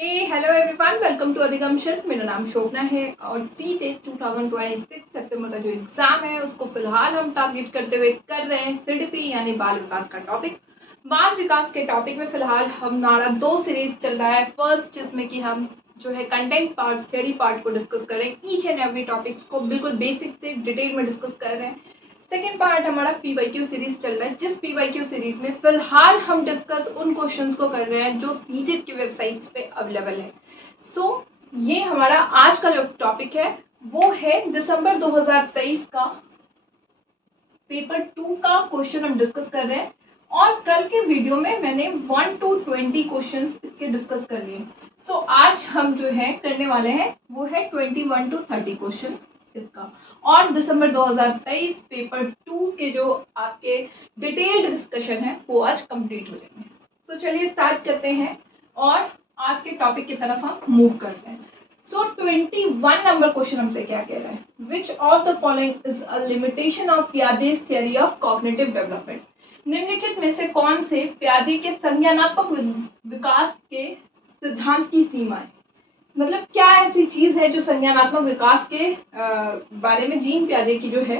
Hello everyone, welcome to अधिगम शिल्प। मेरा नाम शोभना है और सीटेट 2026 सितंबर का जो एग्जाम है उसको फिलहाल हम टारगेट करते हुए कर रहे हैं सीडीपी यानी बाल विकास का टॉपिक। बाल विकास के टॉपिक में फिलहाल हमारा 2 सीरीज चल रहा है। फर्स्ट जिसमें कि हम जो है कंटेंट पार्ट, थ्योरी पार्ट को डिस्कस कर रहे हैं, ईच एंड एवरी टॉपिक्स को बिल्कुल बेसिक से डिटेल में डिस्कस कर रहे हैं। सेकेंड पार्ट हमारा पीवाईक्यू सीरीज चल रहा है, जिस पीवाईक्यू सीरीज में फिलहाल हम डिस्कस उन क्वेश्चंस को कर रहे हैं जो सीटेट की वेबसाइट्स पे अवेलेबल है। ये हमारा आज का जो टॉपिक है वो है दिसंबर 2023 का पेपर 2 का क्वेश्चन हम डिस्कस कर रहे हैं। और कल के वीडियो में मैंने 1 to 20 क्वेश्चंस इसके डिस्कस कर लिए। आज हम जो है करने वाले हैं वो है 21 to 30 क्वेश्चंस इसका। और दिसंबर 2023 पेपर 2 के जो आपके डिटेल्ड डिस्कशन है वो आज कंप्लीट हो जाएंगे। चलिए स्टार्ट करते हैं और आज के टॉपिक की तरफ हम मूव करते हैं। 21 नंबर क्वेश्चन हमसे क्या कह रहा है? Which of the following is a limitation of Piaget's theory of cognitive development? निम्नलिखित में से कौन से पियाजे के संज्ञानात्मक विकास के सिद्धांत की सीमा है? मतलब क्या ऐसी चीज है जो संज्ञानात्मक विकास के बारे में जीन पियाजे की जो है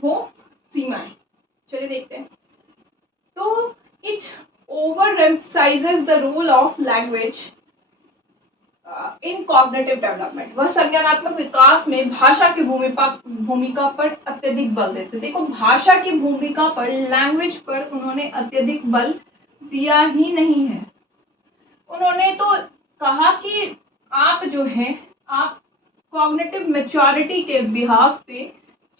वो सीमा है? चलिए देखते हैं। तो it overemphasizes the role of language in cognitive development. वह संज्ञानात्मक विकास में भाषा की भूमिका पर अत्यधिक बल देते। देखो, भाषा की भूमिका पर, लैंग्वेज पर उन्होंने अत्यधिक बल दिया ही नहीं है। उन्होंने तो कहा कि आप जो है आप कॉग्निटिव मैच्योरिटी के बिहाफ पे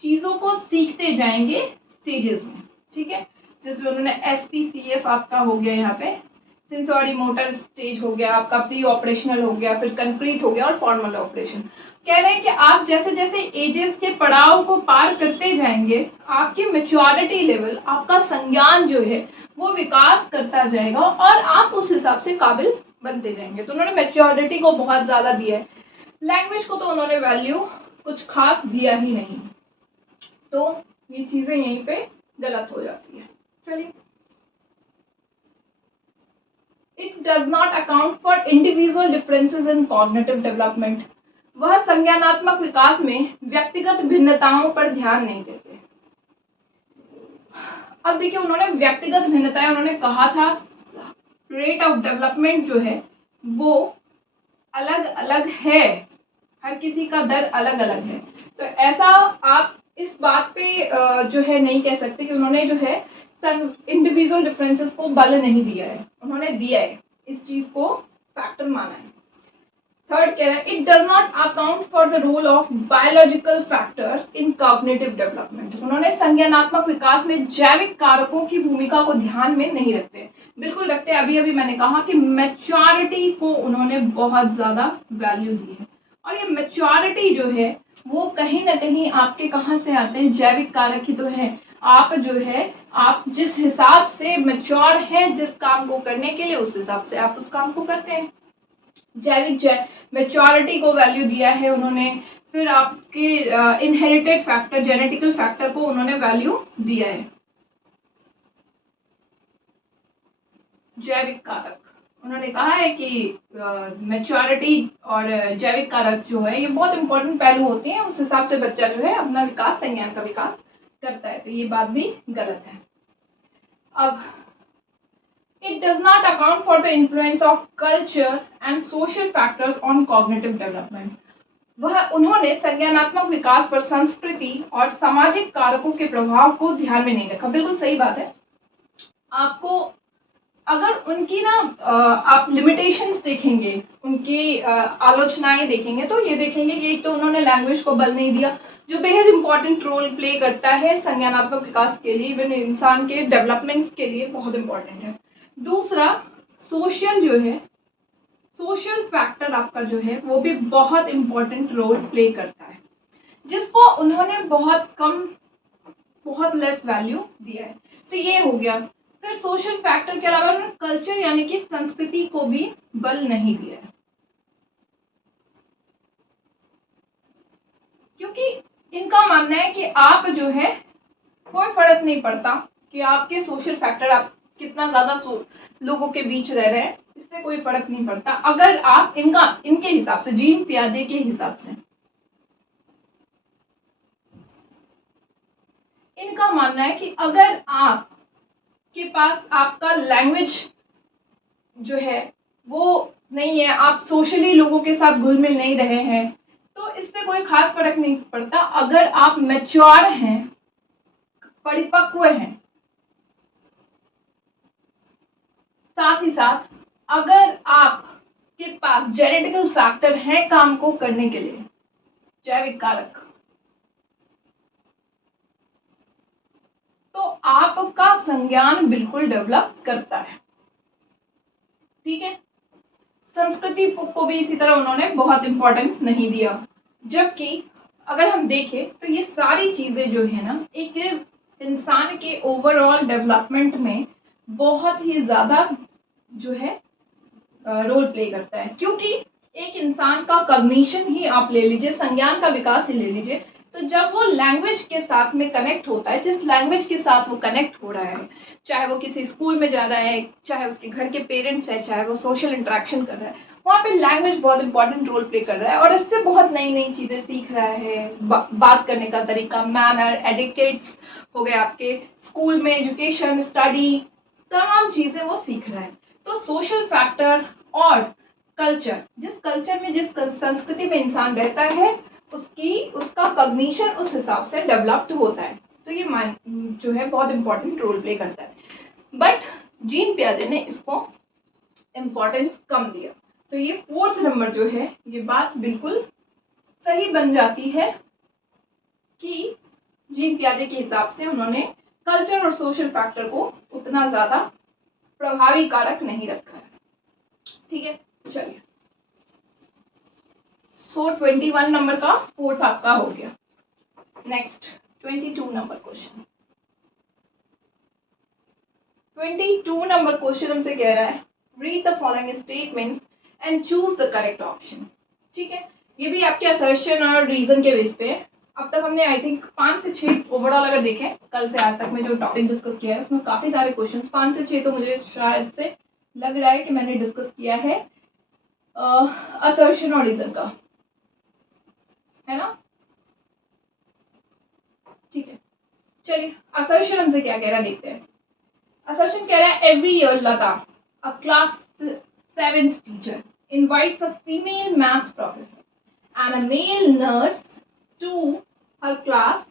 चीजों को सीखते जाएंगे स्टेजेस में, ठीक है। जिसमें उन्होंने SPCF आपका हो गया, यहाँ पे सेंसरी मोटर स्टेज हो गया, आपका प्री ऑपरेशनल हो गया, फिर कंक्रीट हो गया और फॉर्मल ऑपरेशन। कह रहे हैं कि आप जैसे जैसे एजेस के पड़ाव को पार करते जाएंगे आपकी मैच्योरिटी लेवल, आपका संज्ञान जो है वो विकास करता जाएगा और आप उस हिसाब से काबिल बनते जाएंगे। तो उन्होंने मैच्योरिटी को बहुत ज्यादा दिया है। लैंग्वेज को तो उन्होंने वैल्यू कुछ खास दिया ही नहीं। तो ये चीजें यहीं पे गलत हो जाती है। चलिए, It does not account for individual differences in cognitive development. वह संज्ञानात्मक विकास में व्यक्तिगत भिन्नताओं पर ध्यान नहीं देते। अब देखिए, उन्होंने व्यक्तिगत भिन्नताएं, उन्होंने कहा था रेट ऑफ डेवलपमेंट जो है वो अलग अलग है, हर किसी का दर अलग अलग है। तो ऐसा आप इस बात पे जो है नहीं कह सकते कि उन्होंने जो है इंडिविजुअल डिफरेंसेस को बल नहीं दिया है। उन्होंने दिया है, इस चीज को फैक्टर माना है। थर्ड कह रहा है, it does not account for the role of biological factors in cognitive development. उन्होंने संज्ञानात्मक विकास में जैविक कारकों की भूमिका को ध्यान में नहीं रखते। बिल्कुल रखते हैं। अभी अभी मैंने कहा कि मैच्योरिटी को उन्होंने बहुत ज्यादा वैल्यू दी है। और ये मैच्योरिटी जो है वो कहीं ना कहीं आपके कहाँ से आते हैं? जैविक कारक ही तो है। आप जो है आप जिस हिसाब से मैच्योर हैं जिस काम को करने के लिए, उस हिसाब से आप उस काम को करते हैं। जैविक मैच्योरिटी को वैल्यू दिया है उन्होंने। फिर आपके इनहेरिटेड फैक्टर, जेनेटिकल फैक्टर को उन्होंने वैल्यू दिया है। जैविक कारक, उन्होंने कहा है कि मैच्योरिटी और जैविक कारक जो है ये बहुत इंपॉर्टेंट पहलू होते हैं। उस हिसाब से बच्चा जो है अपना विकास, संज्ञान का विकास करता है। तो ये बात भी गलत है। अब it does not account for the influence of culture and social factors on cognitive development. वह उन्होंने संज्ञानात्मक विकास पर संस्कृति और सामाजिक कारकों के प्रभाव को ध्यान में नहीं रखा। बिल्कुल सही बात है। आपको अगर उनकी ना आप लिमिटेशंस देखेंगे, उनकी आलोचनाएं देखेंगे तो ये देखेंगे कि एक तो उन्होंने लैंग्वेज को बल नहीं दिया, जो बेहद इंपॉर्टेंट रोल प्ले करता है संज्ञानात्मक विकास के लिए, इवन इंसान के डेवलपमेंट्स के लिए बहुत इंपॉर्टेंट है। दूसरा, सोशल जो है, सोशल फैक्टर आपका जो है वो भी बहुत इंपॉर्टेंट रोल प्ले करता है, जिसको उन्होंने बहुत कम, बहुत लेस वैल्यू दिया है। तो ये हो गया। फिर सोशल फैक्टर के अलावा उन्होंने कल्चर यानी कि संस्कृति को भी बल नहीं दिया है, क्योंकि इनका मानना है कि आप जो है कोई फर्क नहीं पड़ता कि आपके सोशल फैक्टर, आप कितना ज्यादा लोगों के बीच रह रहे हैं, इससे कोई फर्क नहीं पड़ता। अगर आप इनके हिसाब से, जीन पियाजे के हिसाब से, इनका मानना है कि अगर आप के पास आपका लैंग्वेज जो है वो नहीं है, आप सोशली लोगों के साथ घुल मिल नहीं रहे हैं, तो इससे कोई खास फर्क नहीं पड़ता। अगर आप मैच्योर हैं, परिपक्व हैं, साथ ही साथ अगर आप के पास जेनेटिकल फैक्टर है काम को करने के लिए, जैविक कारक, तो आपका संज्ञान बिल्कुल डेवलप करता है। ठीक है। संस्कृति को भी इसी तरह उन्होंने बहुत इंपॉर्टेंस नहीं दिया, जबकि अगर हम देखें तो ये सारी चीजें जो है ना, एक इंसान के ओवरऑल डेवलपमेंट में बहुत ही ज्यादा जो है रोल प्ले करता है। क्योंकि एक इंसान का कॉग्निशन ही आप ले लीजिए, संज्ञान का विकास ही ले लीजिए, तो जब वो लैंग्वेज के साथ में कनेक्ट होता है, जिस लैंग्वेज के साथ वो कनेक्ट हो रहा है, चाहे वो किसी स्कूल में जा रहा है, चाहे उसके घर के पेरेंट्स है, चाहे वो सोशल इंटरेक्शन कर रहा है, वहाँ पे लैंग्वेज बहुत इंपॉर्टेंट रोल प्ले कर रहा है और इससे बहुत नई नई चीजें सीख रहा है। बात करने का तरीका, मैनर, एडिकेट्स हो गए आपके स्कूल में, एजुकेशन, स्टडी, तमाम चीजें वो सीख रहा है। तो सोशल फैक्टर और कल्चर, जिस कल्चर में, जिस संस्कृति में इंसान रहता है, उसका कॉग्निशन उस हिसाब से डेवलप्ड होता है। तो ये जो है बहुत इंपॉर्टेंट रोल प्ले करता है। बट जीन पियाजे ने इसको इम्पोर्टेंस कम दिया। तो ये 4th नंबर जो है, ये बात बिल्कुल सही बन जाती है कि जीन पियाजे के हिसाब से उन्होंने कल्चर और सोशल फैक्टर को उतना ज्यादा प्रभावी कारक नहीं रखा है। ठीक है, चलिए। सो 21 नंबर का 4th आपका हो गया। Next 22 number question. 22 number question हमसे कह रहा है, read the following statements and choose the correct option. ठीक है, ये भी आपके असर्शन और रीजन के बेस पे है। अब तक हमने आई थिंक 5 से 6 ओवरऑल अगर देखें कल से आज तक में जो टॉपिक डिस्कस किया है, उसमें काफी सारे क्वेश्चंस, 5 से 6 तो मुझे शायद से लग रहा है कि मैंने डिस्कस किया है असर्शन और रीजन का, है ना। ठीक है, चलिए असर्शन हमसे क्या कह रहा है देखते हैं। असर्शन कह रहा है, every year Lata, a class 7th teacher, invites a female maths professor and a male nurse to her class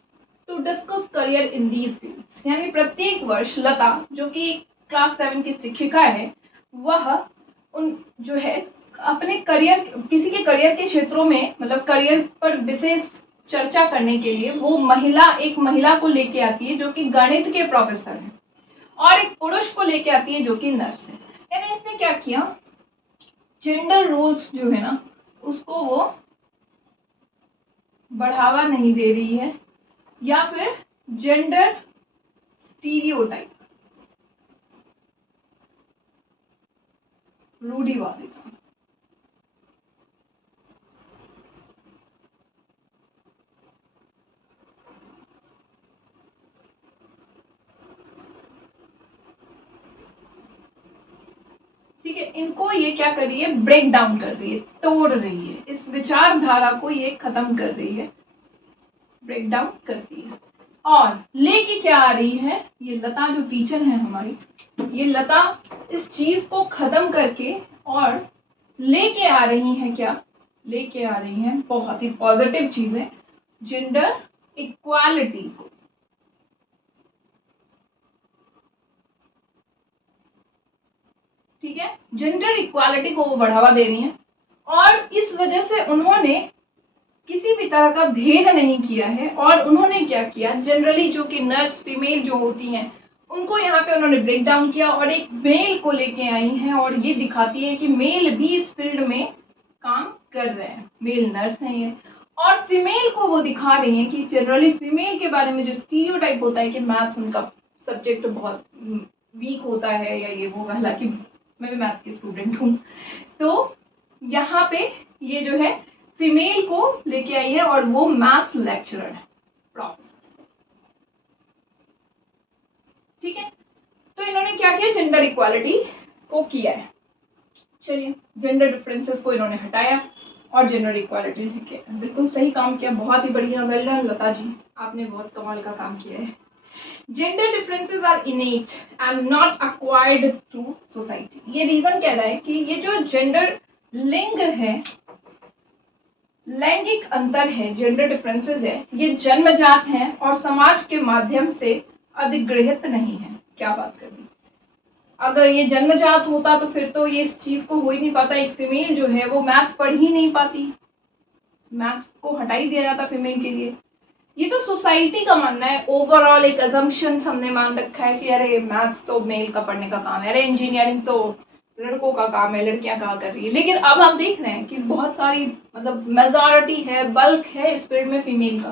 to discuss career in these fields। यानी प्रत्येक वर्ष लता, जो कि क्लास 7 की शिक्षिका है, वह उन जो है अपने करियर, किसी के करियर के क्षेत्रों में, मतलब करियर पर विशेष चर्चा करने के लिए वो एक महिला को लेके आती है जो कि गणित के प्रोफेसर हैं, और एक पुरुष को लेके आती है जो कि नर्स है। यानी इसने क्या किया, जेंडर रोल्स जो है ना, उसको वो बढ़ावा नहीं दे रही है, या फिर जेंडर स्टीरियोटाइप, रूढ़िवादिता। ठीक है, इनको ये क्या कर रही है, ब्रेक डाउन कर रही है, तोड़ रही है, इस विचारधारा को ये खत्म कर रही है, ब्रेक डाउन करती है। और लेके क्या आ रही है, ये लता जो टीचर है हमारी, ये लता इस चीज को खत्म करके और लेके आ रही है क्या, लेके आ रही है बहुत ही पॉजिटिव चीजें, जेंडर इक्वालिटी को। ठीक है, जेंडर इक्वालिटी को वो बढ़ावा दे रही हैं, और इस वजह से उन्होंने किसी भी तरह का भेद नहीं किया है। और उन्होंने क्या किया, जनरली जो कि नर्स फीमेल जो होती हैं, उनको यहाँ पे उन्होंने ब्रेक डाउन किया और एक मेल को लेके आई हैं, और ये दिखाती है कि मेल भी इस फील्ड में काम कर रहे हैं, मेल नर्स हैं ये। और फीमेल को वो दिखा रही हैं कि जनरली फीमेल के बारे में जो स्टीरियोटाइप होता है कि मैथ्स उनका सब्जेक्ट बहुत वीक होता है या ये वो, हालांकि मैं भी मैथ्स की स्टूडेंट हूँ, तो यहाँ पे ये जो है फीमेल को लेके आई है और वो मैथ्स लेक्चरर है, प्रोफेसर। ठीक है, तो इन्होंने क्या किया, जेंडर इक्वालिटी को किया है। चलिए, जेंडर डिफरेंसेस को इन्होंने हटाया और जेंडर इक्वालिटी लेके बिल्कुल सही काम किया, बहुत ही बढ़िया, वेल डन लता जी, आपने बहुत कमाल का काम किया है। Gender differences are innate and not acquired through society. ये रीजन कह रहा है कि ये जो जेंडर लिंग है, लैंगिक अंतर है, जेंडर डिफरेंसेस है, ये जन्मजात हैं और समाज के माध्यम से अधिगृहित नहीं है। क्या बात कर दी, अगर ये जन्मजात होता तो फिर तो ये इस चीज को हो ही नहीं पाता। एक फीमेल जो है वो मैथ्स पढ़ ही नहीं पाती, मैथ्स को हटा ही दिया जाता फीमेल के लिए। ये तो सोसाइटी का मानना है, ओवरऑल एक अजम्पशन हमने मान रखा है कि अरे मैथ्स तो मेल का पढ़ने का काम है, अरे इंजीनियरिंग तो लड़कों का काम है, लड़कियां कहाँ कर रही है। लेकिन अब आप देख रहे हैं कि बहुत सारी मतलब मेजॉरिटी है, बल्क है इस फील्ड में फीमेल का।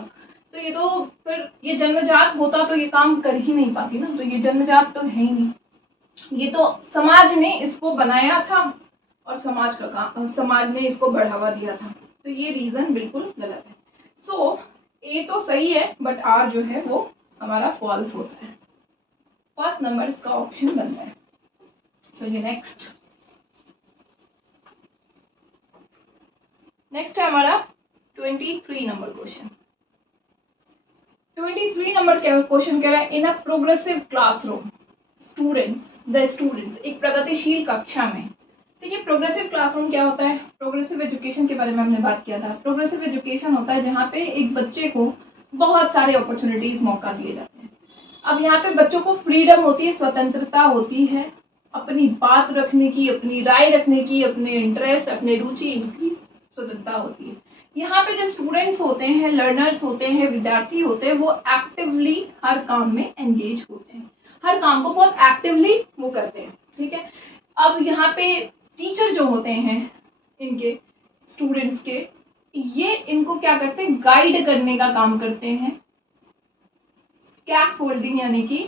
तो ये तो फिर ये जन्मजात होता तो ये काम कर ही नहीं पाती ना, तो ये जन्मजात तो है ही नहीं, ये तो समाज ने इसको बनाया था और समाज का काम, समाज ने इसको बढ़ावा दिया था। तो ये रीजन बिल्कुल गलत है। सो ए तो सही है बट आर जो है वो हमारा फॉल्स होता है। फर्स्ट नंबर इसका ऑप्शन बनता है। चलिए नेक्स्ट है हमारा 23 नंबर क्वेश्चन। 23 नंबर क्वेश्चन कह रहा है, इन अ प्रोग्रेसिव क्लासरूम स्टूडेंट्स, एक प्रगतिशील कक्षा में। तो ये प्रोग्रेसिव क्लासरूम क्या होता है? प्रोग्रेसिव एजुकेशन के बारे में हमने बात किया था। प्रोग्रेसिव एजुकेशन होता है जहाँ पे एक बच्चे को बहुत सारे अपॉर्चुनिटीज, मौका दिए जाते हैं। अब यहाँ पे बच्चों को फ्रीडम होती है, स्वतंत्रता होती है अपनी बात रखने की, अपनी राय रखने की, अपने इंटरेस्ट, अपने रुचि, इनकी स्वतंत्रता होती है। यहाँ पे जो स्टूडेंट्स होते हैं, लर्नर्स होते हैं, विद्यार्थी होते हैं, वो एक्टिवली हर काम में एंगेज होते हैं, हर काम को बहुत एक्टिवली वो करते हैं। ठीक है, अब यहाँ पे टीचर जो होते हैं इनके स्टूडेंट्स के, ये इनको क्या करते हैं? गाइड करने का काम करते हैं, स्कैफोल्डिंग यानी कि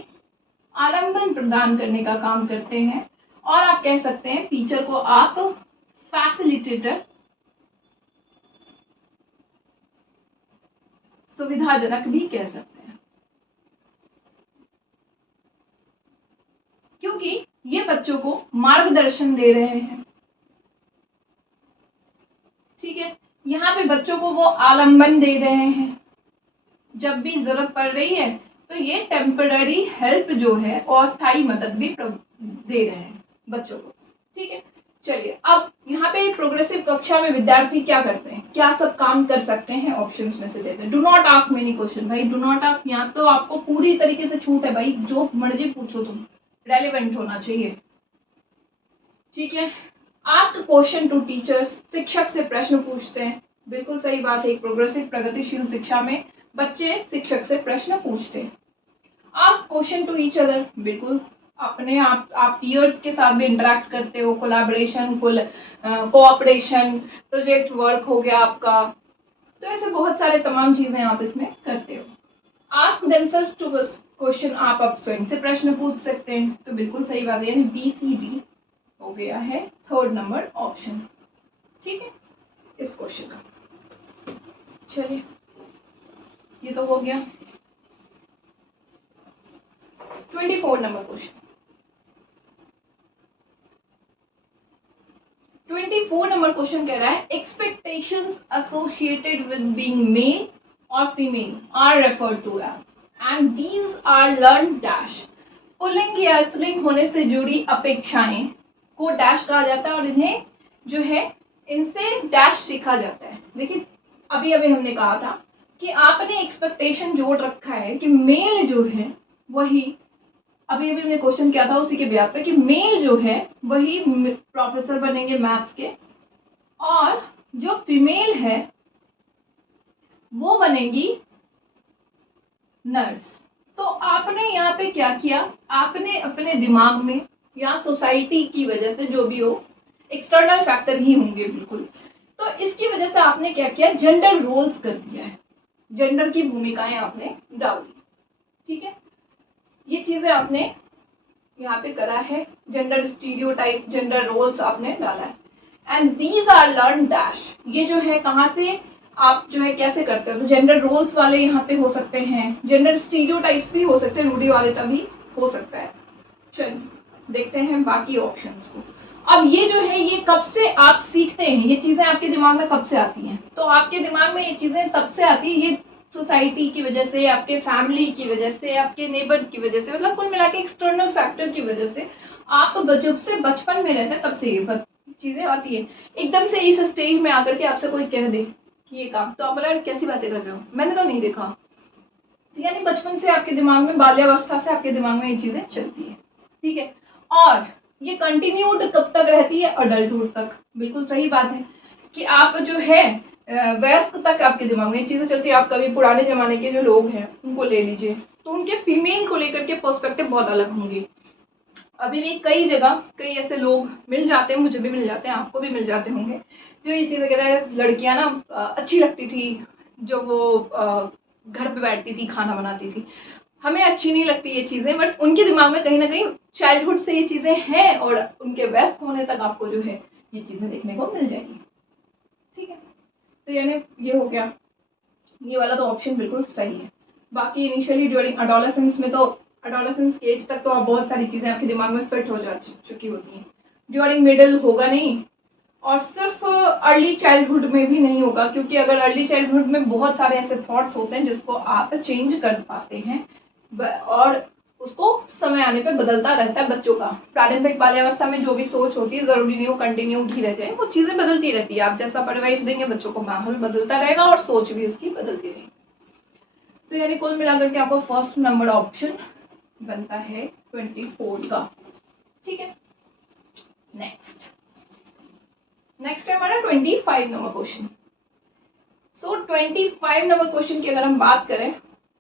आलंबन प्रदान करने का काम करते हैं। और आप कह सकते हैं टीचर को आप फैसिलिटेटर, सुविधाजनक भी कह सकते हैं, क्योंकि ये बच्चों को मार्गदर्शन दे रहे हैं। ठीक है, यहाँ पे बच्चों को वो आलंबन दे रहे हैं, जब भी जरूरत पड़ रही है तो ये टेम्पररी हेल्प जो है, अस्थायी मदद भी दे रहे हैं बच्चों को। ठीक है, चलिए अब यहाँ पे प्रोग्रेसिव कक्षा में विद्यार्थी क्या करते हैं, क्या सब काम कर सकते हैं, ऑप्शंस में से देते हैं। Do not ask many question, भाई डू नॉट आस्क, यहाँ तो आपको पूरी तरीके से छूट है भाई, जो मर्जी पूछो तुम, रेलिवेंट होना चाहिए। ठीक है, आस्क क्वेश्चन टू टीचर्स, शिक्षक से प्रश्न पूछते हैं, बिल्कुल सही बात है। एक प्रोग्रेसिव प्रगतिशील शिक्षा में बच्चे शिक्षक से प्रश्न पूछते हैं। Ask question to each other, बिल्कुल अपने आप पीयर्स के साथ भी इंटरेक्ट करते हो, कोलैबोरेशन, कोऑपरेशन, प्रोजेक्ट वर्क हो गया आपका, तो ऐसे बहुत सारे तमाम चीजें आप इसमें करते हो। आस्क देमसेल्व्स टू क्वेश्चन, आप स्वयं से प्रश्न पूछ सकते हैं, तो बिल्कुल सही बात है, यानी BCD हो गया है थर्ड नंबर ऑप्शन। ठीक है, इस क्वेश्चन का। चलिए ये तो हो गया। 24 नंबर क्वेश्चन। 24 नंबर क्वेश्चन कह रहा है, expectations associated with being male और female are referred to as and these are learn dash. पुल्लिंग या स्त्रीलिंग होने से जुड़ी अपेक्षाएं को डैश कहा जाता है और इन्हें जो है इनसे डैश सीखा जाता है। देखिए अभी हमने कहा था कि आपने एक्सपेक्टेशन जोड़ रखा है कि मेल जो है वही, अभी हमने क्वेश्चन किया था उसी के ब्याह पे, कि मेल जो है वही प्रोफेसर बनेंगे मैथ्स के, और जो फीमेल है वो बनेगी नर्स। तो आपने यहाँ पे क्या किया, आपने अपने दिमाग में या सोसाइटी की वजह से, जो भी हो, एक्सटर्नल फैक्टर ही होंगे बिल्कुल, तो इसकी वजह से आपने क्या किया, जेंडर रोल्स कर दिया है, जेंडर की भूमिकाएं आपने डाल दी। ठीक है, ये चीजें आपने यहाँ पे करा है, जेंडर स्टीरियोटाइप, जेंडर रोल्स आपने डाला है। And these are learn dash, ये जो है कहाँ से आप जो है कैसे करते हो, तो जेंडर रोल्स वाले यहाँ पे हो सकते हैं, जेंडर स्टीरियोटाइप्स भी हो सकते हैं, रूढ़िवादिता भी हो सकता है। चलिए देखते हैं बाकी ऑप्शंस को। अब ये जो है ये कब से आप सीखते हैं, ये चीजें आपके दिमाग में कब से आती हैं? तो आपके दिमाग में ये चीजें तब से आती है, ये सोसाइटी की वजह से, आपके फैमिली की वजह से, आपके नेबर की वजह से, मतलब कुल मिला के एक्सटर्नल फैक्टर की वजह से आप जब से बचपन में रहते हैं तब से ये चीजें आती है। एकदम से इस स्टेज में आकर के आपसे कोई कह दे कि ये काम, तो आप बोला कैसी बातें कर रहे हो, मैंने तो नहीं देखा। तो यानी बचपन से आपके दिमाग में, बाल्यावस्था से आपके दिमाग में ये चीजें चलती है, ठीक है। और ये कंटिन्यूड कब तक रहती है? अडल्टहुड तक। बिल्कुल सही बात है कि आप जो है वयस्क तक आपके दिमाग में ये चीजें चलती है। आप कभी पुराने जमाने के जो लोग हैं उनको ले लीजिए, तो उनके फीमेल को लेकर के पर्सपेक्टिव बहुत अलग होंगे। अभी भी कई जगह कई ऐसे लोग मिल जाते हैं, मुझे भी मिल जाते हैं, आपको भी मिल जाते होंगे, जो ये चीजें कहते हैं लड़कियां ना अच्छी लगती थी, जो वो घर पे बैठती थी, खाना बनाती थी, हमें अच्छी नहीं लगती ये चीजें, बट उनके दिमाग में कहीं ना कहीं चाइल्डहुड से ये चीजें हैं और उनके वयस्क होने तक आपको जो है ये चीजें देखने को मिल जाएगी, ठीक है। तो यानी ये हो गया, ये वाला तो ऑप्शन बिल्कुल सही है। बाकी इनिशियली ड्यूरिंग अडोलेसेंस में, तो अडोलेसेंस के एज तक तो आप बहुत सारी चीजें आपके दिमाग में फिट हो जा चुकी होती हैं। ड्यूरिंग मिडिल होगा नहीं, और सिर्फ अर्ली चाइल्डहुड में भी नहीं होगा, क्योंकि अगर अर्ली चाइल्डहुड में बहुत सारे ऐसे थॉट्स होते हैं जिसको आप चेंज कर पाते हैं, और उसको समय आने पे बदलता रहता है बच्चों का। प्रारंभिक बाल्यावस्था में जो भी सोच होती है जरूरी नहीं वो कंटिन्यू ही रह जाए, वो चीजें बदलती रहती है। आप जैसा परवरिश देंगे बच्चों को माहौल बदलता रहेगा और सोच भी उसकी बदलती रहेगी। तो यानी कुल मिलाकर के आपको फर्स्ट नंबर ऑप्शन बनता है 24 का, ठीक है। नेक्स्ट है हमारा 25 नंबर क्वेश्चन। सो 25 नंबर क्वेश्चन की अगर हम बात करें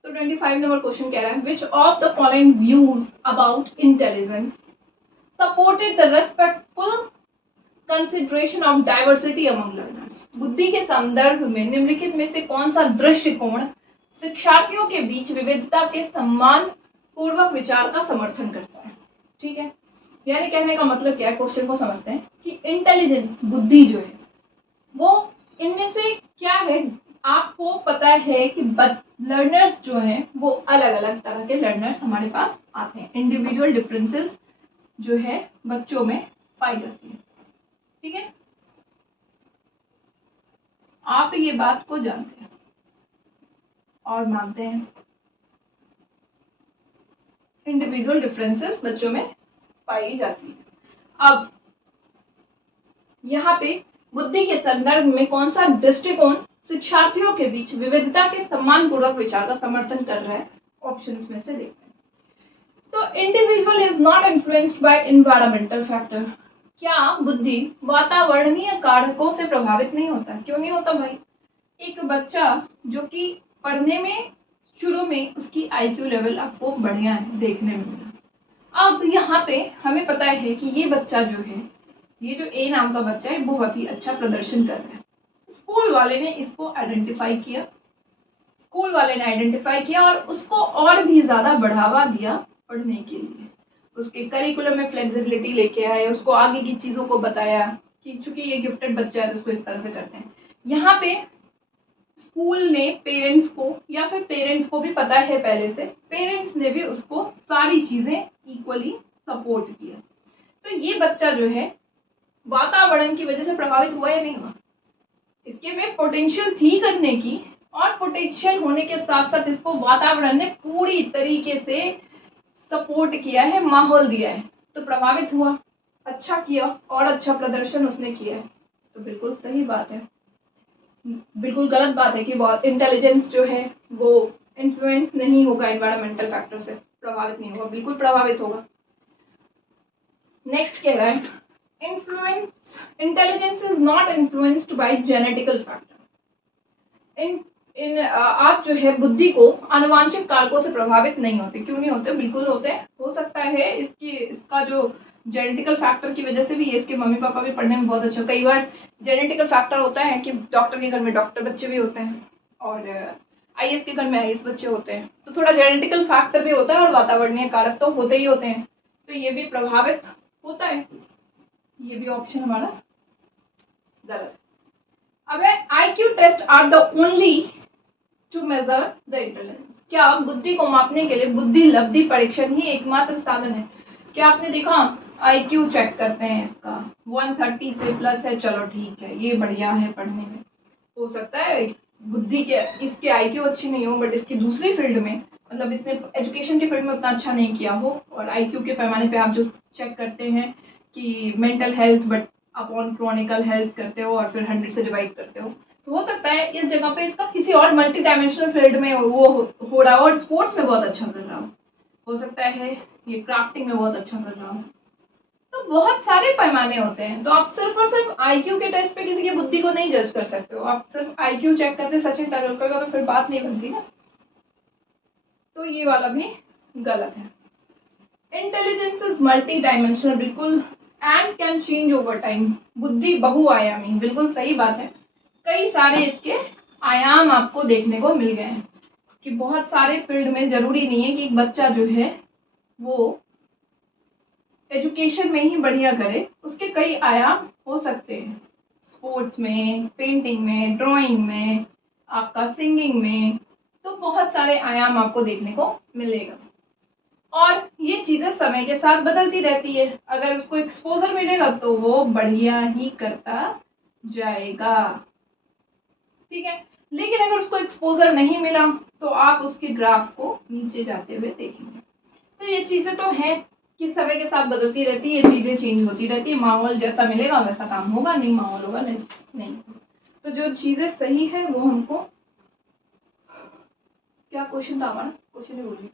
तो 25 नंबर क्वेश्चन कह रहा है, which of the following views about intelligence supported the respectful consideration of diversity among learners. बुद्धि के संदर्भ में निम्नलिखित में से कौन सा दृष्टिकोण शिक्षार्थियों के बीच विविधता के सम्मान पूर्वक विचार का समर्थन करता है, ठीक है। यानी कहने का मतलब क्या है, क्वेश्चन को समझते हैं कि इंटेलिजेंस, बुद्धि जो है वो इनमें से क्या है। आपको पता है कि लर्नर्स जो हैं वो अलग अलग तरह के लर्नर्स हमारे पास आते हैं, इंडिविजुअल डिफरेंसेस जो है बच्चों में पाई जाती है, ठीक है। आप ये बात को जानते हैं और मानते हैं, इंडिविजुअल डिफरेंसेस बच्चों में पाई जाती है। अब यहाँ पे बुद्धि के संदर्भ में कौन सा दृष्टिकोण शिक्षार्थियों के बीच विविधता के सम्मानपूर्वक विचार का समर्थन कर रहा है, ऑप्शंस में से देखते हैं। तो individual is not influenced by environmental factor. क्या बुद्धि वातावरणीय कारकों से प्रभावित नहीं होता? क्यों नहीं होता भाई? एक बच्चा जो कि पढ़ने में शुरू में उसकी आईक्यू लेवल आपको बढ़िया है देखने में मिला, अब यहाँ पे हमें पता है कि ये बच्चा जो है, ये जो ए नाम का बच्चा है बहुत ही अच्छा प्रदर्शन कर रहा है। स्कूल वाले ने इसको आइडेंटिफाई किया, और उसको और भी ज्यादा बढ़ावा दिया पढ़ने के लिए, उसके करिकुलम में फ्लेक्सिबिलिटी लेके आए, उसको आगे की चीजों को बताया कि चूंकि ये गिफ्टेड बच्चा है तो उसको इस तरह से करते हैं। यहाँ पे स्कूल ने पेरेंट्स को, या फिर पेरेंट्स को भी पता है पहले से, पेरेंट्स ने भी उसको सारी चीजें इक्वली सपोर्ट किया। तो ये बच्चा जो है वातावरण की वजह से प्रभावित हुआ या नहीं हुआ? इसके में पोटेंशियल थी करने की, और पोटेंशियल होने के साथ साथ इसको वातावरण ने पूरी तरीके से सपोर्ट किया है, माहौल दिया है, तो प्रभावित हुआ, अच्छा किया और अच्छा प्रदर्शन उसने किया है। तो बिल्कुल सही बात है, बिल्कुल गलत बात है कि बहुत इंटेलिजेंस जो है वो इन्फ्लुएंस नहीं होगा एनवायरमेंटल फैक्टर से, प्रभावित नहीं होगा, बिल्कुल प्रभावित होगा। नेक्स्ट कह रहा है, influence intelligence is not influenced by genetical factor. आप जो है बुद्धि को आनुवांशिक कारकों से प्रभावित नहीं होते। क्यों नहीं होते? बिल्कुल होते हैं। हो सकता है इसका जो जेनेटिकल फैक्टर की वजह से भी, इसके मम्मी पापा भी पढ़ने में बहुत अच्छा, कई बार जेनेटिकल फैक्टर होता है कि डॉक्टर के घर में डॉक्टर बच्चे भी होते हैं और आईएएस के घर में आईएएस बच्चे होते हैं, तो थोड़ा जेनेटिकल फैक्टर भी होता है और वातावरणीय कारक तो होते ही होते हैं, तो ये भी प्रभावित होता है। ये भी ऑप्शन हमारा गलत। अब है IQ test are the only to measure the intelligence. क्या बुद्धि को मापने के लिए बुद्धि लब्धि परीक्षण ही एकमात्र साधन है? क्या आपने देखा आईक्यू चेक करते हैं इसका, 130 से प्लस है, चलो ठीक है, ये बढ़िया है पढ़ने में। हो सकता है बुद्धि के इसके आईक्यू अच्छी नहीं हो, बट इसकी दूसरी फील्ड में, मतलब इसने एजुकेशन की फील्ड में उतना अच्छा नहीं किया हो, और आईक्यू के पैमाने पे आप जो चेक करते हैं कि mental health but upon Chronicle health करते हो और फिर 100 से डिवाइड करते हो, तो हो सकता है इस जगह पे इसका किसी और मल्टी डायमेंशनल फील्ड में वो हो रहा हो और स्पोर्ट्स में बहुत अच्छा कर रहा हो सकता है ये क्राफ्टिंग में बहुत अच्छा कर रहा हो। तो बहुत सारे पैमाने होते हैं, तो आप सिर्फ और सिर्फ आईक्यू के टेस्ट पे किसी की बुद्धि को नहीं जज कर सकते हो। आप सिर्फ आईक्यू चेक करते सचिन तेंदुलकर का, तो फिर बात नहीं बनती ना। तो ये वाला भी गलत है। इंटेलिजेंस इज मल्टी डायमेंशनल, बिल्कुल, and can change over time. बुद्धि बहुआयामी, बिल्कुल सही बात है। कई सारे इसके आयाम आपको देखने को मिल गए हैं कि बहुत सारे फील्ड में जरूरी नहीं है कि एक बच्चा जो है वो एजुकेशन में ही बढ़िया करे, उसके कई आयाम हो सकते हैं, स्पोर्ट्स में, पेंटिंग में, ड्राइंग में, आपका सिंगिंग में, तो बहुत सारे आयाम आपको देखने को मिलेगा। और ये चीजें समय के साथ बदलती रहती है, अगर उसको एक्सपोजर मिलेगा तो वो बढ़िया ही करता जाएगा, ठीक है। लेकिन अगर उसको एक्सपोजर नहीं मिला तो आप उसके ग्राफ को नीचे जाते हुए देखेंगे। तो ये चीजें तो हैं कि समय के साथ बदलती रहती है, चीजें चेंज होती रहती है, माहौल जैसा मिलेगा वैसा काम होगा, नहीं माहौल होगा नहीं। तो जो चीजें सही है वो हमको, क्या क्वेश्चन था हमारा, क्वेश्चन ही भूल गई।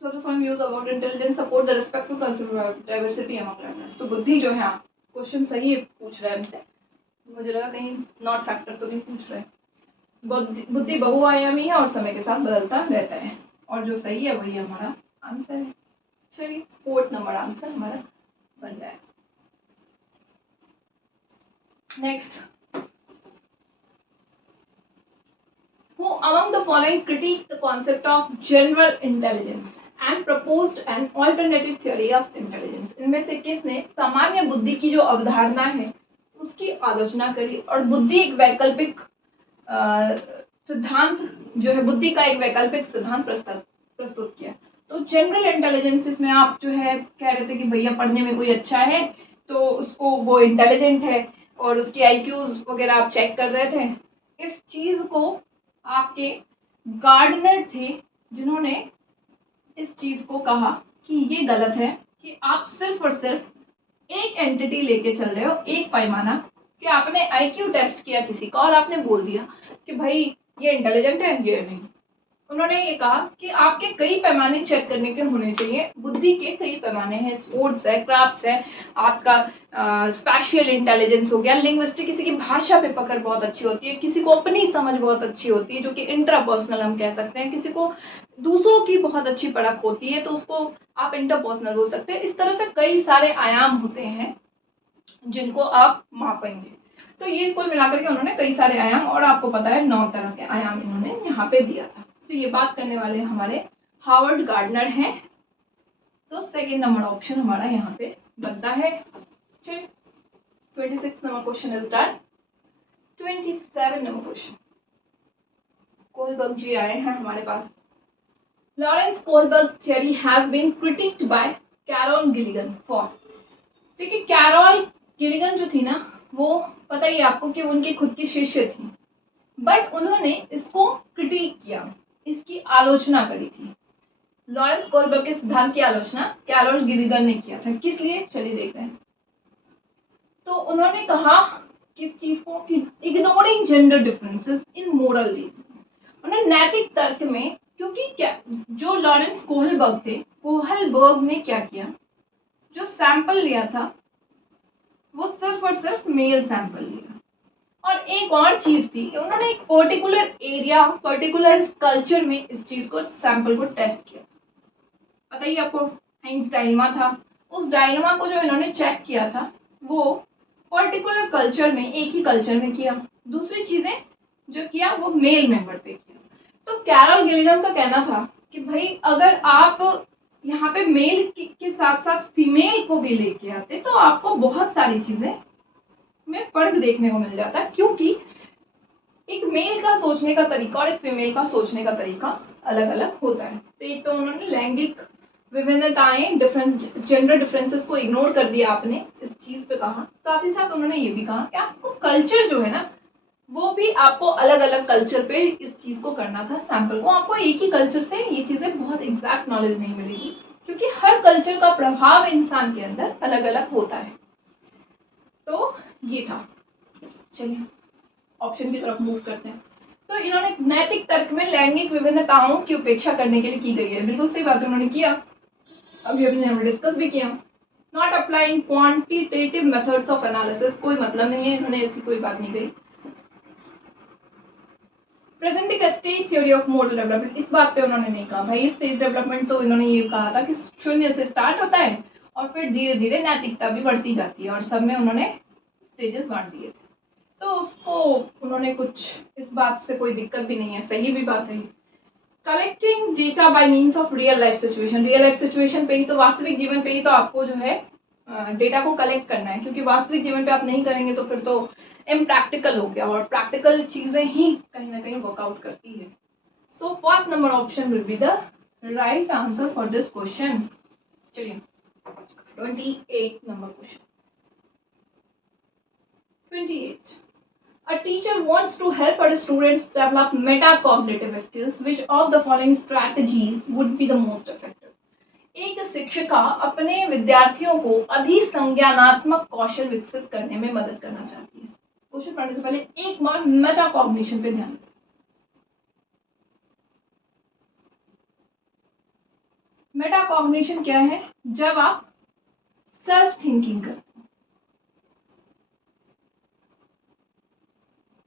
So the firm views about intelligence support the respectful consideration diversity among learners। तो बुद्धि जो है, क्वेश्चन सही पूछ रहा है हमसे, मुझे लगा कहीं नॉट फैक्टर तो नहीं पूछ रहे। बुद्धि बहुआयामी है और समय के साथ बदलता रहता है, और जो सही है वही हमारा आंसर है। चलिए 4th नंबर आंसर हमारा बन रहा है। Next, who among the following critiqued the concept of general intelligence and proposed an alternative theory of intelligence। इनमें से किसने सामान्य बुद्धि की जो अवधारणा है उसकी आलोचना करी और बुद्धि एक वैकल्पिक सिद्धांत जो है, बुद्धि का एक वैकल्पिक सिद्धांत प्रस्तुत किया। तो जनरल इंटेलिजेंस इसमें आप जो है कह रहे थे कि भैया पढ़ने में कोई अच्छा है तो उसको वो इंटेलिजेंट है, और उसकी आईक्यूज वगैरह आप चेक कर रहे थे। इस चीज को आपके गार्डनर थे जिन्होंने इस चीज को कहा कि ये गलत है कि आप सिर्फ और सिर्फ एक एंटिटी लेके चल रहे हो, एक पैमाना, कि आपने आईक्यू टेस्ट किया किसी का और आपने बोल दिया कि भाई ये इंटेलिजेंट है, ये नहीं। उन्होंने ये कहा कि आपके कई पैमाने चेक करने के होने चाहिए, बुद्धि के कई पैमाने हैं, स्पोर्ट्स है, क्राफ्ट्स है, आपका स्पेशियल इंटेलिजेंस हो गया, लिंग्विस्टिक, किसी की भाषा पे पकड़ बहुत अच्छी होती है, किसी को अपनी समझ बहुत अच्छी होती है जो कि इंट्रापर्सनल हम कह सकते हैं, किसी को दूसरों की बहुत अच्छी परख होती है तो उसको आप इंटरपर्सनल बोल सकते हैं। इस तरह से कई सारे आयाम होते हैं जिनको आप मापेंगे। तो ये कुल मिलाकर के उन्होंने कई सारे आयाम, और आपको पता है 9 तरह के आयाम इन्होंने यहाँ पे दिया था। तो ये बात करने वाले हमारे हावर्ड गार्डनर हैं। तो सेकंड नंबर ऑप्शन हमारा यहाँ पे बनता है। 26 number question is done. 27 number question, Kohlberg ji आए हैं हमारे पास। Lawrence Kohlberg theory has been critiqued by Carol Gilligan for. देखिए कैरोल गिलिगन जो थी ना, वो पता ही आपको कि उनकी खुद की शिष्य थी, बट उन्होंने इसको क्रिटिक किया, इसकी आलोचना करी थी। लॉरेंस कोहलबर्ग के सिद्धांत की आलोचना कैरोल गिलिगन ने किया था। किस लिए, चलिए देखते हैं। तो उन्होंने कहा किस चीज को, कि ignoring gender differences in moral reasoning. उन्होंने नैतिक तर्क में, क्योंकि क्या जो लॉरेंस कोहलबर्ग थे, कोहलबर्ग ने क्या किया, जो सैंपल लिया था वो सिर्फ और सिर्फ मेल सैंपल लिया। और एक और चीज थी कि उन्होंने एक पर्टिकुलर एरिया, पर्टिकुलर कल्चर में इस चीज को, सैंपल को टेस्ट किया। पता ही आपको हाइंस डायलेमा था, उस डायलेमा को जो इन्होंने चेक किया था वो पर्टिकुलर कल्चर में, एक ही कल्चर में किया। दूसरी चीजें जो किया वो मेल मेंबर पे किया। तो कैरोल गिलिगन का कहना था कि भाई अगर आप यहाँ पे मेल के साथ साथ फीमेल को भी लेके आते तो आपको बहुत सारी चीजें में फर्क देखने को मिल जाता है, क्योंकि एक मेल का सोचने का तरीका और एक फीमेल का सोचने का तरीका अलग अलग होता है। तो एक तो उन्होंने लैंगिक विभिन्नताएं, जेंडर डिफरेंसेस को इग्नोर कर दिया आपने, इस चीज पे कहा। साथ ही साथ उन्होंने ये भी कहा कि आपको कल्चर जो है ना, वो भी आपको अलग अलग कल्चर पे इस चीज को करना था। सैंपल को आपको एक ही कल्चर से ये चीजें बहुत एग्जैक्ट नॉलेज नहीं मिलेगी, क्योंकि हर कल्चर का प्रभाव इंसान के अंदर अलग अलग होता है। तो ये था। चलिए ऑप्शन की तरफ मूव करते हैं। तो इन्होंने नैतिक तर्क में लैंगिक विभिन्नताओं की उपेक्षा करने के लिए की गई है। बिल्कुल सही बात उन्होंने किया, अभी हमने डिस्कस भी किया। Not applying quantitative methods of analysis, कोई मतलब नहीं है, इन्होंने ऐसी कोई बात नहीं कही। Presenting a stage theory of model development, इस बात पे उन्होंने नहीं कहा भाई स्टेज डेवलपमेंट। तो इन्होंने ये कहा था कि शून्य से स्टार्ट होता है और फिर धीरे धीरे नैतिकता भी बढ़ती जाती है, और सब में उन्होंने स्टेजेस बांट दिए थे। तो उसको उन्होंने कुछ, इस बात से कोई दिक्कत भी नहीं है, सही भी बात है। Collecting data bye means of real life situation, real life situation पे ही तो, वास्तविक जीवन पे ही तो आपको जो है डेटा को कलेक्ट करना है, क्योंकि वास्तविक जीवन पे आप नहीं करेंगे तो फिर तो इम्प्रैक्टिकल हो गया, और प्रैक्टिकल चीजें ही कहीं ना कहीं वर्कआउट करती है। So first number option will be the right answer for this question. चलिए 28 number question. 28. A teacher wants to help her students develop metacognitive skills. Which of the following strategies would be the most effective? एक शिक्षिका अपने विद्यार्थियों को अधिसंज्ञानात्मक कौशल विकसित करने में मदद करना चाहती है। क्वेश्चन पढ़ने से पहले एक बार मेटाकॉग्निशन पे ध्यान दें। मेटाकॉग्निशन क्या है? जब आप सेल्फ थिंकिंग करते हैं,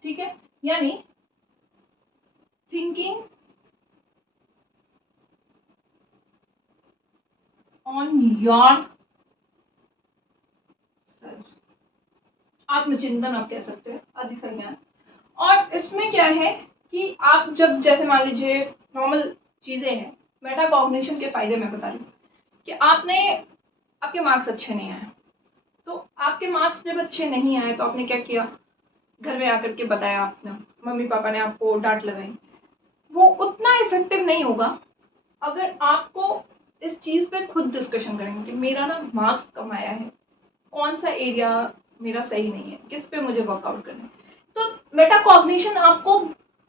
ठीक है, यानी थिंकिंग ऑन योर सेल्फ, आत्मचिंतन आप कह सकते हैं, अधिसंज्ञान। और इसमें क्या है कि आप जब, जैसे मान लीजिए नॉर्मल चीजें हैं, मेटाकॉग्निशन के फायदे मैं बता रही हूँ कि आपके मार्क्स अच्छे नहीं आए, तो आपके मार्क्स जब अच्छे नहीं आए तो आपने क्या किया, घर में आकर के बताया, आपने मम्मी पापा ने आपको डांट लगाई। वो उतना इफेक्टिव नहीं होगा अगर आपको इस चीज पे खुद डिस्कशन करेंगे कि मेरा ना मार्क्स कम आया है, कौन सा एरिया मेरा सही नहीं है, किस पे मुझे वर्कआउट करना है। तो मेटाकॉग्निशन आपको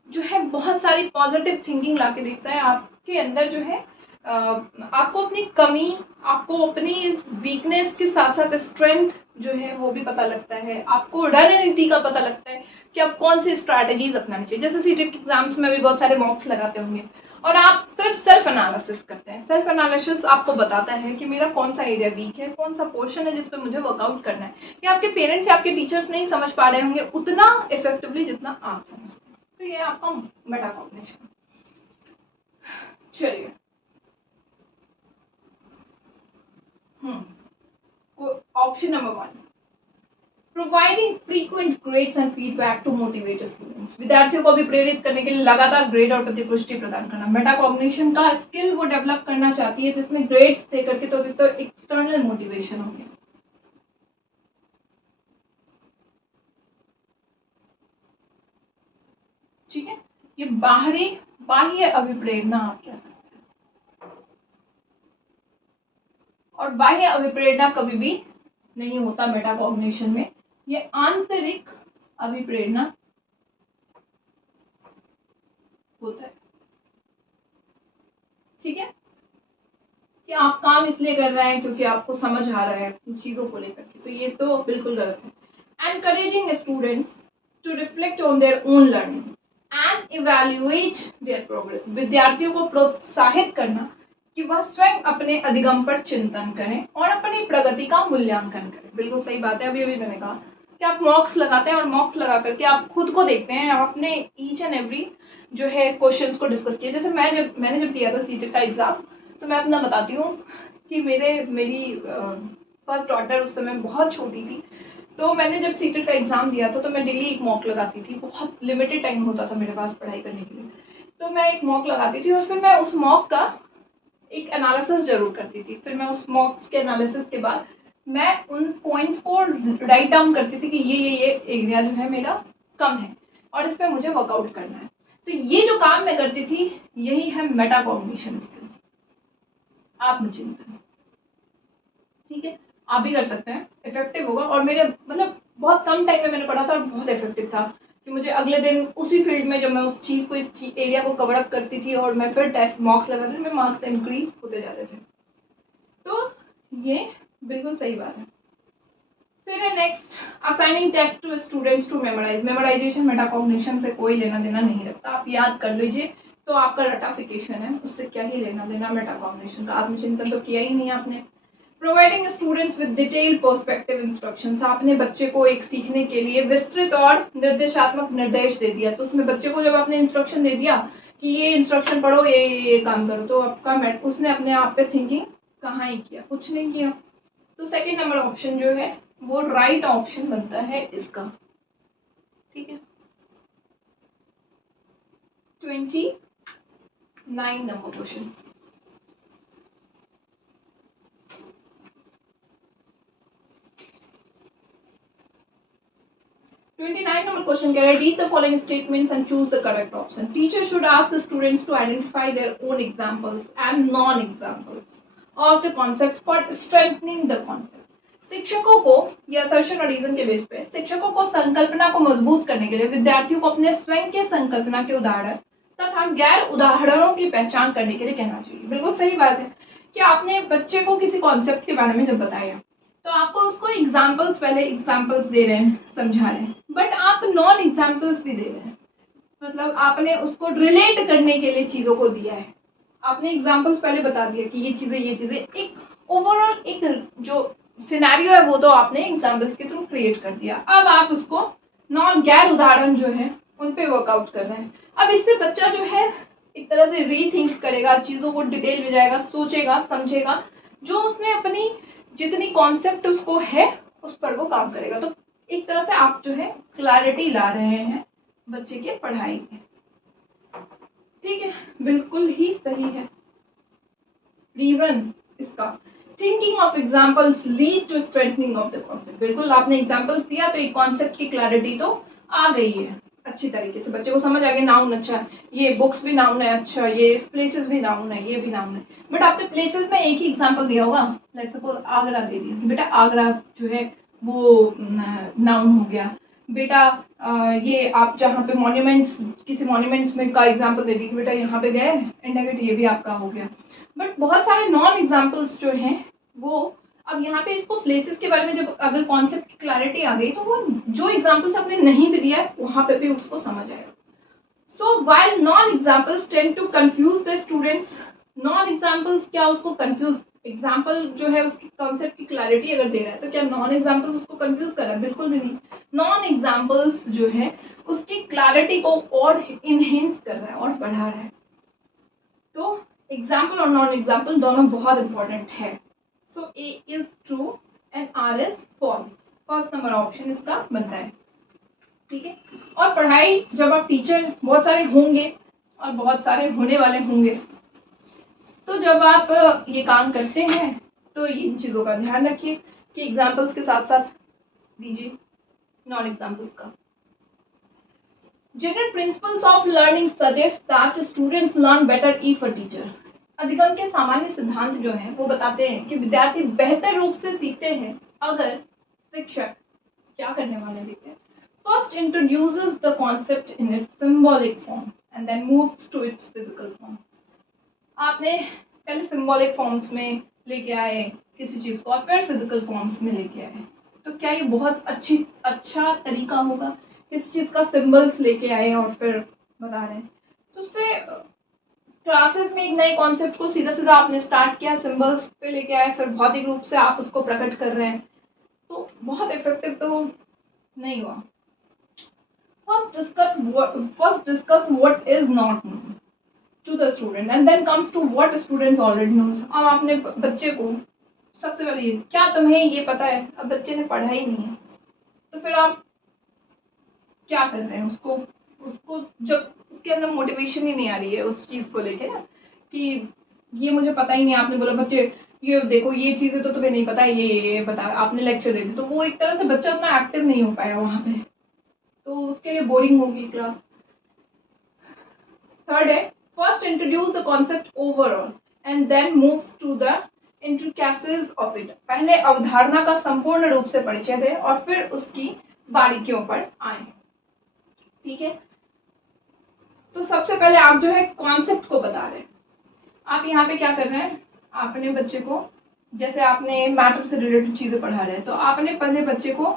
जो है बहुत सारी पॉजिटिव थिंकिंग लाके देता है आपके अंदर, जो है आपको अपनी कमी, आपको अपनी वीकनेस के साथ साथ स्ट्रेंथ जो है वो भी पता लगता है, आपको रणनीति का पता लगता है कि आप कौन सी स्ट्रैटेजीज अपनानी चाहिए। जैसे सीटेट एग्जाम्स में भी बहुत सारे मॉक्स लगाते होंगे और आप फिर सेल्फ एनालिसिस करते हैं। सेल्फ एनालिसिस आपको बताता है कि मेरा कौन सा एरिया वीक है, कौन सा पोर्शन है जिस पे मुझे वर्कआउट करना है। या आपके पेरेंट्स या आपके टीचर्स नहीं समझ पा रहे होंगे उतना इफेक्टिवली जितना आप समझते हैं। तो ये आपका मेटाकॉग्निशन। चलिए option number 1, providing frequent grades and feedback to motivate students, विद्यार्थियों को भी प्रेरित करने के लिए लगातार ग्रेड और प्रतिपुष्टि प्रदान करना। मेटाकॉग्निशन का स्किल वो डेवलप करना चाहती है जिसमें ग्रेड्स दे करके तो एक्सटर्नल मोटिवेशन हो गया, ठीक है। ये बाह्य अभिप्रेरणा आप कह सकते हैं, और बाह्य अभिप्रेरणा कभी भी नहीं होता मेटाकॉग्निशन में, ये आंतरिक अभिप्रेरणा होता है, ठीक है, कि आप काम इसलिए कर रहे हैं क्योंकि आपको समझ आ रहा है चीजों को लेकर के, तो ये तो बिल्कुल गलत है। Encouraging students to reflect on their own learning and evaluate their progress, विद्यार्थियों को प्रोत्साहित करना कि वह स्वयं अपने अधिगम पर चिंतन करें और अपनी प्रगति का मूल्यांकन करें। बिल्कुल सही बात है, अभी अभी मैंने कहा कि आप मॉक्स लगाते हैं और मॉक्स लगा करके आप खुद को देखते हैं, आपने ईच एंड एवरी जो है क्वेश्चंस को डिस्कस किया। जैसे मैंने जब दिया था सीटेट का एग्जाम, तो मैं अपना बताती हूँ कि मेरी फर्स्ट डॉटर उस समय बहुत छोटी थी, तो मैंने जब सीटेट का एग्जाम दिया था तो मैं डेली एक मॉक लगाती थी, बहुत लिमिटेड टाइम होता था मेरे पास पढ़ाई करने के लिए, तो मैं एक मॉक लगाती थी और फिर मैं उस मॉक का एक एनालिसिस जरूर करती थी। फिर मैं उस मॉक्स के एनालिसिस के बाद मैं उन पॉइंट्स को राइट डाउन करती थी कि ये एरिया जो है मेरा कम है और इस पर मुझे वर्कआउट करना है। तो ये जो काम मैं करती थी यही है मेटाकॉग्निशन स्किल। आत्मचिंतन। ठीक है, आप भी कर सकते हैं, इफेक्टिव होगा। और मेरे मतलब बहुत कम टाइम में मैंने पढ़ा था और बहुत इफेक्टिव था कि मुझे अगले दिन उसी फील्ड में जब मैं उस चीज़ को इस एरिया को कवर अप करती थी और मैं फिर टेस्ट मार्क्स लगाती थी, मेरे मार्क्स इंक्रीज होते जाते थे। तो ये बिल्कुल सही बात है। फिर है next, assigning test to students to memorise. Memorisation metacognition से कोई लेना देना नहीं रखता, आप याद कर लीजिए तो आपका रटाफिकेशन है, उससे क्या ही लेना देना मेटाकॉग्निशन का। आत्मचिंतन तो किया ही नहीं आपने। Providing students with detail perspective instructions, आपने बच्चे को एक सीखने के लिए विस्तृत और निर्देशात्मक निर्देश दे दिया, तो उसमें बच्चे को जब आपने इंस्ट्रक्शन दे दिया कि ये इंस्ट्रक्शन पढ़ो, ये काम करो, तो आपका उसने अपने आप पे थिंकिंग कहाँ ही किया, कुछ नहीं किया। तो सेकेंड नंबर ऑप्शन जो है वो राइट ऑप्शन बनता है इसका। ठीक है, 29 नंबर क्वेश्चन। 29 number question कह रहा है, read the following statements and choose the correct option. Teacher should ask the students to identify their own examples and non-examples of the concept for strengthening the concept. शिक्षकों को या assertion और reason के base पे शिक्षकों को संकल्पना को मजबूत करने के लिए विद्यार्थियों को अपने स्वयं के संकल्पना के उदाहरण तथा गैर उदाहरणों की पहचान करने के लिए कहना चाहिए। बिल्कुल सही बात है कि आपने बच्चे को किसी कॉन्सेप्ट के बारे में जब बताया तो आपको उसको एग्जाम्पल्स, पहले एग्जाम्पल्स दे रहे हैं, समझा रहे हैं, बट आप नॉन एग्जाम्पल्स भी दे रहे हैं। मतलब आपने उसको रिलेट करने के लिए चीज़ों को दिया है। आपने एग्जाम्पल्स पहले बता दिया कि ये चीज़ें, एक ओवरऑल एक जो सिनेरियो है वो तो आपने एग्जाम्पल्स के थ्रू क्रिएट कर दिया। अब आप उसको नॉन गैर उदाहरण जो है उन पे वर्कआउट कर रहे हैं। अब इससे बच्चा जो है एक तरह से रीथिंक करेगा, चीज़ों को डिटेल में जाएगा, सोचेगा, समझेगा, जो उसने अपनी जितनी कॉन्सेप्ट उसको है उस पर वो काम करेगा। तो एक तरह से आप जो है क्लैरिटी ला रहे हैं बच्चे के पढ़ाई में। ठीक है, बिल्कुल ही सही है। रीजन इसका, thinking of examples lead to strengthening of the concept. बिल्कुल, आपने एग्जाम्पल्स दिया तो एक कॉन्सेप्ट की क्लैरिटी तो आ गई है अच्छी तरीके से, बच्चे को समझ आ गया नाउन, अच्छा ये बुक्स भी नाउन है, अच्छा ये प्लेसेस भी नाउन है, ये भी नाउन है। बट आपने प्लेसेस में एक ही एग्जांपल दिया होगा, लाइक सपोज आगरा दे दिया, बेटा आगरा जो है वो नाउन हो गया। बेटा ये आप जहाँ पे मॉन्यूमेंट्स, किसी मॉन्यूमेंट्स में का एग्जांपल दे दी कि बेटा यहाँ पे गए, इंडायरेक्ट ये भी आपका हो गया। बट बहुत सारे नॉन एग्जांपल्स जो हैं वो, अब यहाँ पे इसको प्लेसेस के बारे में जब अगर कॉन्सेप्ट की क्लैरिटी आ गई तो वो जो एग्जांपल्स आपने नहीं भी दिया है वहां पे भी उसको समझ आएगा। So while non examples tend to confuse the students, non examples क्या उसको कंफ्यूज, एग्जांपल जो है उसकी कॉन्सेप्ट की क्लैरिटी अगर दे रहा है तो क्या नॉन एग्जांपल्स उसको कंफ्यूज कर रहा है? बिल्कुल भी नहीं। नॉन एग्जांपल्स जो है उसकी क्लैरिटी को और इनहेंस कर रहा है और बढ़ा रहा है। तो एग्जाम्पल और नॉन एग्जाम्पल दोनों बहुत इंपॉर्टेंट है। सो A is true and R is false. First number option इसका बनता है। ठीक है, और पढ़ाई जब आप टीचर बहुत सारे होंगे और बहुत सारे होने वाले होंगे तो जब आप ये काम करते हैं तो इन चीज़ों का ध्यान रखिए कि एग्जाम्पल्स के साथ साथ दीजिए नॉन एग्जाम्पल्स का। General principles of learning suggest that students learn better if a teacher. अधिगम के सामान्य सिद्धांत जो हैं वो बताते हैं कि विद्यार्थी बेहतर रूप से सीखते हैं अगर शिक्षक क्या करने वाले देखते हैं, first introduces the concept in its symbolic form and then moves to its physical form. आपने पहले सिंबॉलिक फॉर्म्स में लेके आए किसी चीज़ को और फिर फिजिकल फॉर्म्स में लेके आए, तो क्या ये बहुत अच्छा तरीका होगा? किसी चीज़ का सिंबल्स लेके आए और फिर बता रहे हैं, तो उससे क्लासेस में एक नए कॉन्सेप्ट को सीधा सीधा आपने स्टार्ट किया, सिंबल्स पे लेके आए, फिर भौतिक रूप से आप उसको प्रकट कर रहे हैं, तो बहुत इफेक्टिव तो नहीं हुआ। First discuss what is not known to the student and then comes to what students already knows. अब आपने बच्चे को सबसे पहले ये, क्या तुम्हें ये पता है? अब बच्चे ने पढ़ा ही नहीं है तो फिर आप क्या कर रहे हैं? उसको जब उसके अंदर मोटिवेशन ही नहीं आ रही है उस चीज़ को लेके ना कि ये मुझे पता ही नहीं, आपने बोला बच्चे ये देखो ये चीज़ें तो तुम्हें नहीं पता, ये बता, आपने लेक्चर दे दी, तो वो एक तरह से बच्चा उतना एक्टिव नहीं हो पाया वहाँ पे, तो उसके लिए बोरिंग होगी क्लास। थर्ड है, first introduce the concept overall and then moves to the intricacies of it. पहले अवधारणा का संपूर्ण रूप से परिचय दें और फिर उसकी बारीकियों पर आए। ठीक है, तो सबसे पहले आप जो है कॉन्सेप्ट को बता रहे हैं। आप यहाँ पे क्या कर रहे हैं, आपने बच्चे को, जैसे आपने मैटर से रिलेटेड चीजें पढ़ा रहे हैं, तो आपने पहले बच्चे को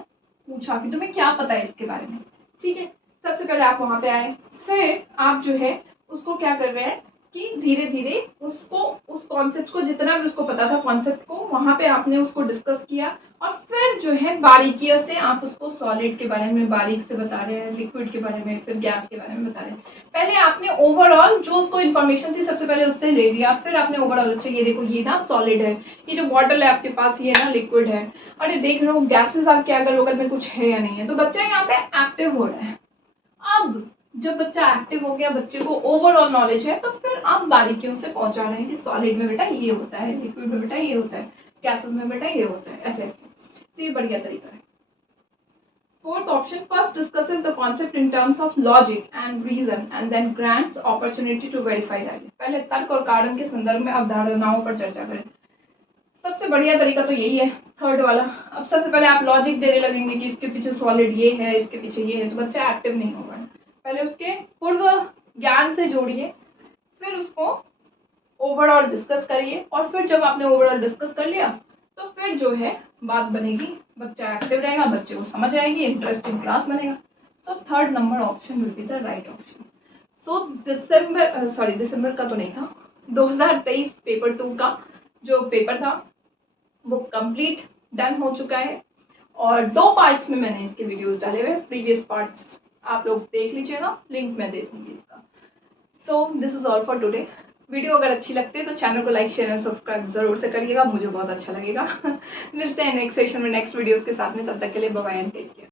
पूछा कि तुम्हें क्या पता है इसके बारे में। ठीक है, सबसे पहले आप वहां पे आए, फिर आप जो है उसको क्या कर रहे हैं कि धीरे धीरे उसको, उस कॉन्सेप्ट को, जितना भी उसको पता था कॉन्सेप्ट को, वहां पे आपने उसको डिस्कस किया और फिर जो है बारीकियों से आप उसको सॉलिड के बारे में बारीक से बता रहे हैं, लिक्विड के बारे में, फिर गैस के बारे में बता रहे हैं। पहले आपने ओवरऑल जो उसको इन्फॉर्मेशन थी सबसे पहले उससे ले लिया, फिर आपने ओवरऑल, अच्छा ये देखो ये ना सॉलिड है, ये जो बॉटल है आपके पास ये ना लिक्विड है, और ये देख रहे हो गैसेस आपके अगल बगल में कुछ है या नहीं है। तो बच्चा यहाँ पे एक्टिव हो रहा है। अब जब बच्चा एक्टिव हो गया, बच्चे को ओवरऑल नॉलेज है, तो फिर आप बारीकियों से पहुंचा रहे हैं कि सॉलिड में बेटा ये होता है, लिक्विड में बेटा ये होता है, गैसेस में बेटा ये होता है, ऐसे ऐसे। तो ये बढ़िया तरीका है। Fourth option, first discusses the concept in terms of logic and reason and then grants opportunity to verify that. पहले तर्क और कारण के संदर्भ में अवधारणाओं पर चर्चा करें। सबसे बढ़िया तरीका तो यही है, थर्ड वाला। अब सबसे पहले आप लॉजिक देने लगेंगे कि इसके पीछे सॉलिड ये है, इसके पीछे ये है, तो बच्चा एक्टिव नहीं होगा। पहले उसके पूर्व ज्ञान से जोड़िए, फिर उसको ओवरऑल डिस्कस करिए, और फिर जब आपने ओवरऑल डिस्कस कर लिया तो फिर जो है बात बनेगी, बच्चा एक्टिव रहेगा, बच्चे को समझ आएगी, इंटरेस्टिंग क्लास बनेगा। So third number option will be the right option. So दिसंबर का तो नहीं था, 2023 पेपर 2 का जो पेपर था वो कंप्लीट डन हो चुका है, और 2 पार्ट्स में मैंने इसके वीडियोस डाले हुए हैं। प्रीवियस पार्ट्स आप लोग देख लीजिएगा, लिंक मैं दे दूंगी इसका। So this is all for today. Video अगर अच्छी लगती है तो चैनल को लाइक शेयर एंड सब्सक्राइब जरूर से करिएगा, मुझे बहुत अच्छा लगेगा। मिलते हैं नेक्स्ट सेशन में नेक्स्ट वीडियोस के साथ में, तब तक के लिए bye bye and take care.